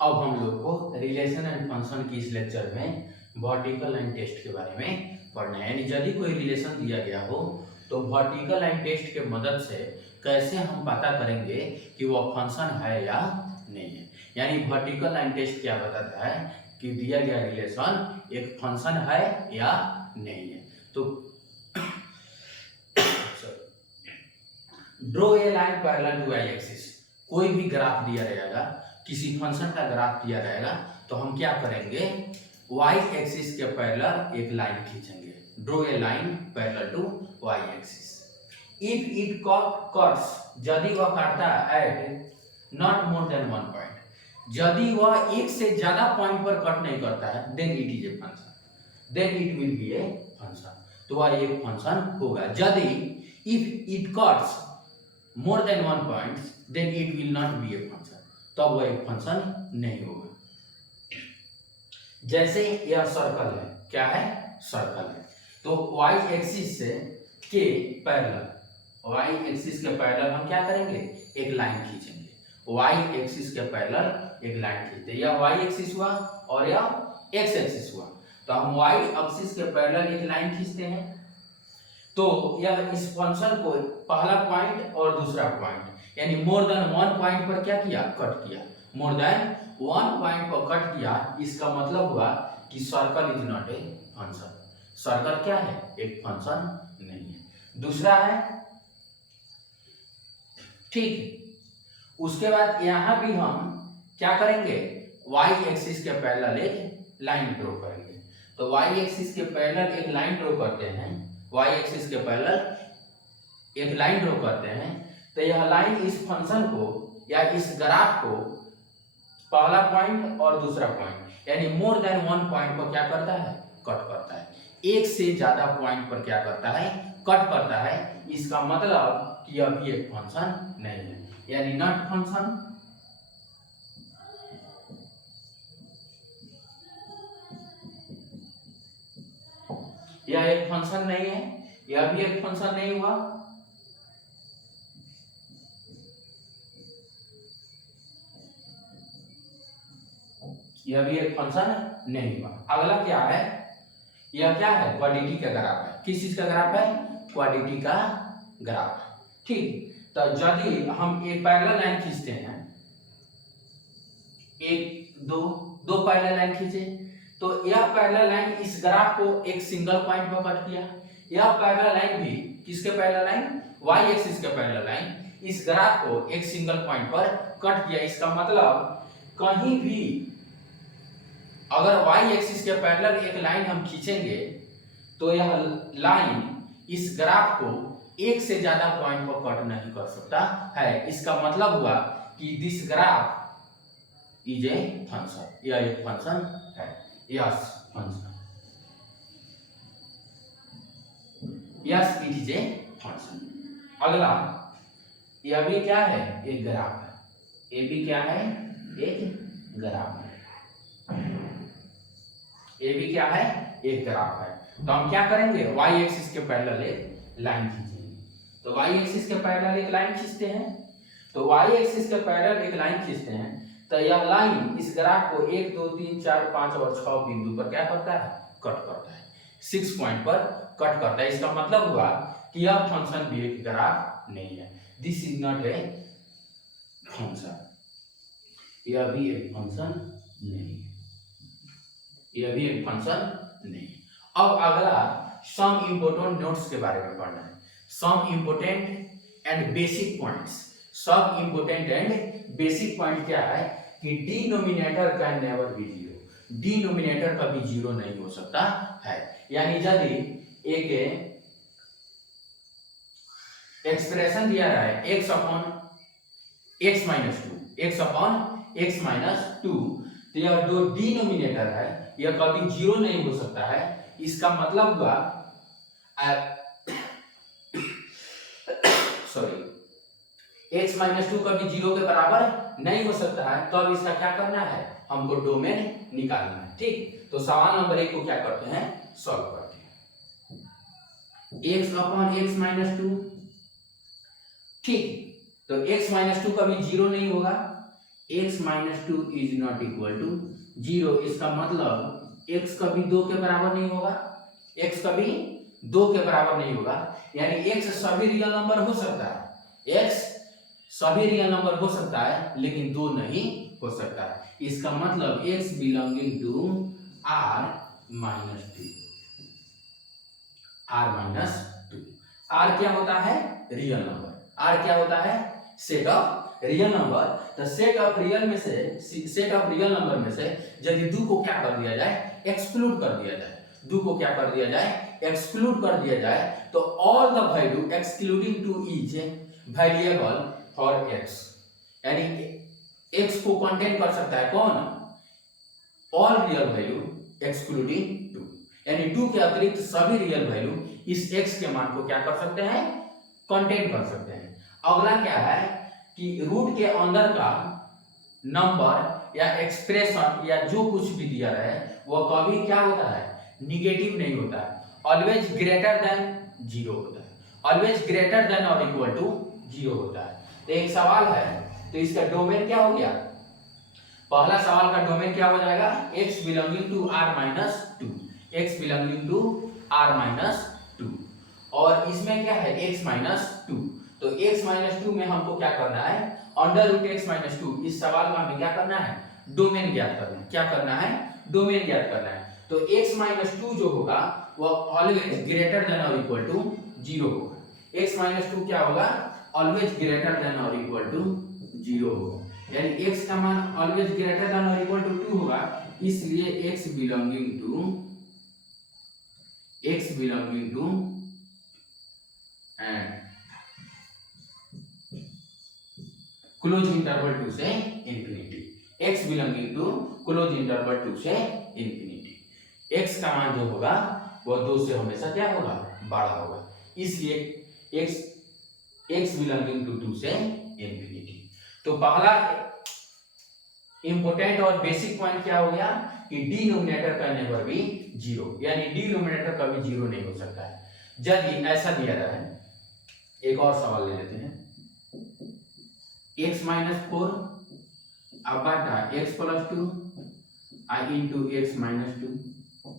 अब हम लोग को रिलेशन एंड फंक्शन की इस लेक्चर में वर्टिकल लाइन टेस्ट के बारे में पढ़ना है। यानी यदि कोई रिलेशन दिया गया हो तो वर्टिकल लाइन टेस्ट के मदद से कैसे हम पता करेंगे कि वो फंक्शन है या नहीं है। यानी वर्टिकल लाइन टेस्ट क्या बताता है कि दिया गया रिलेशन एक फंक्शन है या नहीं है। तो draw a line parallel to Y axis. कोई भी ग्राफ दिया रहेगा, किसी फंक्शन का ग्राफ दिया रहेगा तो हम क्या करेंगे, वाई एक्सिस के पैरेलल एक लाइन खींचेंगे। Draw a line parallel to Y axis. If it cuts, यदि वह काटता है at not more than one point, यदि वह एक से ज्यादा पॉइंट पर कट नहीं करता है, then it is a function, then it will be a function. तो वह एक फंक्शन होगा। यदि if it cuts more than one point, then it will not be a function, तब वह एक फंक्शन नहीं होगा। जैसे यह सर्कल है, क्या है, सर्कल है, तो y एक्सिस से के पैरेलल, y एक्सिस के पैरेलल हम क्या करेंगे, एक लाइन खींचेंगे। y एक्सिस के पैरेलल एक लाइन खींचते हैं। यह y एक्सिस हुआ और यह x एक्सिस हुआ, तो हम y एक्सिस के पैरेलल एक लाइन खींचते हैं। तो यह इस फंक्शन को पहला पॉइंट और दूसरा पॉइंट यानी मोर देन वन पॉइंट पर क्या किया, कट किया। मोर देन वन पॉइंट पर कट किया, इसका मतलब हुआ कि circle is not a function. Circle क्या है, एक फंक्शन नहीं है। दूसरा है, ठीक। उसके बाद यहां भी हम क्या करेंगे, y एक्सिस के पैरेलल एक लाइन ड्रॉ करेंगे। तो y एक्सिस के पैरेलल एक लाइन ड्रॉ करते हैं, y एक्सिस के पैरेलल एक लाइन ड्रॉ करते हैं। तो यह लाइन इस फंक्शन को या इस ग्राफ को पहला पॉइंट और दूसरा पॉइंट यानी मोर देन वन पॉइंट पर क्या करता है, कट करता है। एक से ज्यादा पॉइंट पर क्या करता है, कट करता है। इसका मतलब कि यह भी एक फंक्शन नहीं है, यानी नॉट फंक्शन। यह एक फंक्शन नहीं है, यह भी एक फंक्शन नहीं हुआ। यह भी एक फंक्शन नहीं हुआ। अगला क्या है, यह क्या है, क्वाड्रेटिटी का ग्राफ है। किस चीज का ग्राफ है, क्वाड्रेटिटी का ग्राफ, ठीक। तो यदि हम एक पैरेलल लाइन खींचते हैं, एक दो पैरेलल लाइन खींचे, तो यह पैरेलल लाइन इस ग्राफ को एक सिंगल पॉइंट पर कट किया। यह पैरेलल लाइन भी किसके पैरेलल लाइन, y एक्सिस के पैरेलल लाइन इस ग्राफ को एक सिंगल पॉइंट पर कट किया। इसका मतलब कहीं भी अगर y एक्सिस के पैरेलल एक लाइन हम खींचेंगे तो यह लाइन इस ग्राफ को एक से ज्यादा पॉइंट पर कट नहीं कर सकता है। इसका मतलब हुआ कि this graph is a function, यह एक फंक्शन है। Yes, function, yes it is a function. अगला, यह भी क्या है, एक ग्राफ है। ये भी क्या है, एक ग्राफ है। ये भी क्या है, एक ग्राफ है। तो हम क्या करेंगे, y एक्सिस के पैरेलल एक लाइन खींचेंगे। तो y एक्सिस के पैरेलल एक लाइन खींचते हैं। तो y एक्सिस के पैरेलल एक लाइन खींचते हैं, तो यह लाइन इस ग्राफ को 1 2 3 4 5 और 6 बिंदु पर क्या करता है, कट करता है। 6 पॉइंट पर कट करता है। इसका मतलब हुआ कि यह फंक्शन भी एक ग्राफ नहीं है। This is not a function, यह भी एक फंक्शन नहीं है, यह भी एक फंक्शन नहीं। अब अगला सम इंपोर्टेंट नोट्स के बारे में पढ़ना है। सम इंपोर्टेंट एंड बेसिक पॉइंट्स। सब इंपोर्टेंट एंड बेसिक पॉइंट क्या है कि denominator can never be zero. Denominator कभी जीरो नहीं हो सकता है। यानी यदि एक एक्सप्रेशन दिया रहा है x upon x minus 2, x upon x minus 2, तो यह जो डिनोमिनेटर है यह कभी जीरो नहीं हो सकता है। इसका मतलब हुआ सॉरी, x माइनस 2 कभी जीरो के बराबर नहीं हो सकता है। तो अब इसका क्या करना है, हमको डोमेन निकालना है, ठीक। तो सवाल नंबर 1 को क्या करते हैं, सॉल्व करते हैं। x अपॉन x माइनस 2, ठीक। तो x माइनस 2 कभी जीरो नहीं होगा, x minus two is not equal to 0। इसका मतलब x कभी 2 के बराबर नहीं होगा, x कभी 2 के बराबर नहीं होगा, यानी x सभी रियल नंबर हो सकता है, x सभी रियल नंबर हो सकता है लेकिन 2 नहीं हो सकता है। इसका मतलब x belonging to r minus two, r minus two. r क्या होता है? Real number. r क्या होता है? Set of real number. तो सेट ऑफ रियल नंबर में से यदि 2 को क्या कर दिया जाए? एक्सक्लूड कर दिया जाए। 2 को क्या कर दिया जाए? एक्सक्लूड कर दिया जाए। तो all the value excluding two is variable for x, यानी x को कंटेन कर सकता है कौन? ऑल रियल वैल्यू एक्सक्लूडिंग 2, यानी 2 के अतिरिक्त सभी रियल वैल्यू इस x के मान को क्या कर सकते हैं? कंटेन कर सकते हैं। अगला क्या है कि रूट के अंदर का नंबर या एक्सप्रेशन या जो कुछ भी दिया रहे वह कभी क्या होता है? निगेटिव नहीं होता है, ऑलवेज ग्रेटर देन 0 होता है, ऑलवेज ग्रेटर देन और इक्वल टू 0 होता है। तो एक सवाल है, तो इसका डोमेन क्या हो गया? पहला सवाल का डोमेन क्या हो जाएगा? x belonging to r minus two, x belonging to r minus two, और इसमें क्या है? x minus two. तो x माइनस टू में हमको क्या करना है? Under root x minus two. इस सवाल में हमें क्या करना है? डोमेन ज्ञात करना है। क्या करना है? डोमेन ज्ञात करना है। तो x माइनस टू जो होगा वह ऑलवेज ग्रेटर देन और इक्वल टू 0 होगा। x माइनस टू क्या होगा? ऑलवेज ग्रेटर देन और इक्वल टू 0 होगा, यानी x का मान ऑलवेज ग्रेटर देन और इक्वल टू 2 होगा, इसलिए x belonging to close interval 2 से infinity, x belonging to close interval 2 से इंफिनिटी। x का मान जो होगा वह 2 से हमेशा क्या होगा? बड़ा होगा, इसलिए x बिलोंगिंग टू 2 से इंफिनिटी। तो पहला इंपोर्टेंट और बेसिक पॉइंट क्या हो गया कि डिनोमिनेटर का नेवर भी 0, यानी डिनोमिनेटर कभी 0 नहीं हो सकता है। यदि ऐसा दिया रहा है, एक और सवाल ले लेते हैं, x माइनस 4 बटा x plus 2 into x minus 2,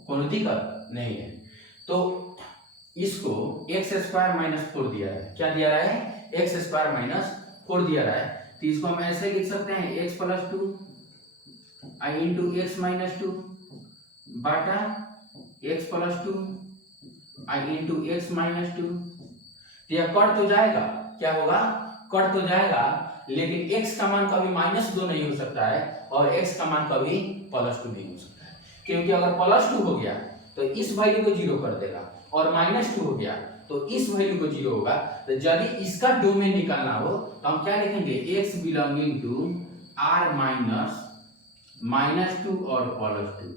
कोई दिक्कत नहीं है। तो इसको x स्क्वायर माइनस 4 दिया है, क्या दिया रहा है? x स्क्वायर माइनस 4 दिया रहा है, तो इसको हम ऐसे लिख सकते हैं x plus 2 into x minus 2 बटा x plus 2 into x minus 2। यह कट तो जाएगा, क्या होगा? कट तो जाएगा, लेकिन x का मान कभी -2 नहीं हो सकता है और x का मान कभी +2 नहीं हो सकता है, क्योंकि अगर +2 हो गया तो इस वैल्यू को 0 कर देगा और -2 हो गया तो इस वैल्यू को 0 होगा। तो यदि इसका डोमेन निकालना हो तो हम क्या लिखेंगे? x belonging to r minus 2 और +2।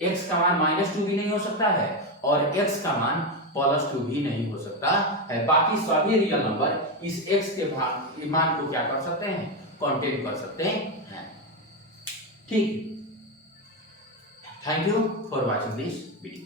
x का मान -2 भी नहीं हो सकता है और x का मान +2 भी नहीं हो सकता है। बाकी सभी रियल नंबर इस x के मान को क्या कर सकते हैं? कंटेन कर सकते हैं। ठीक, thank you for watching this video.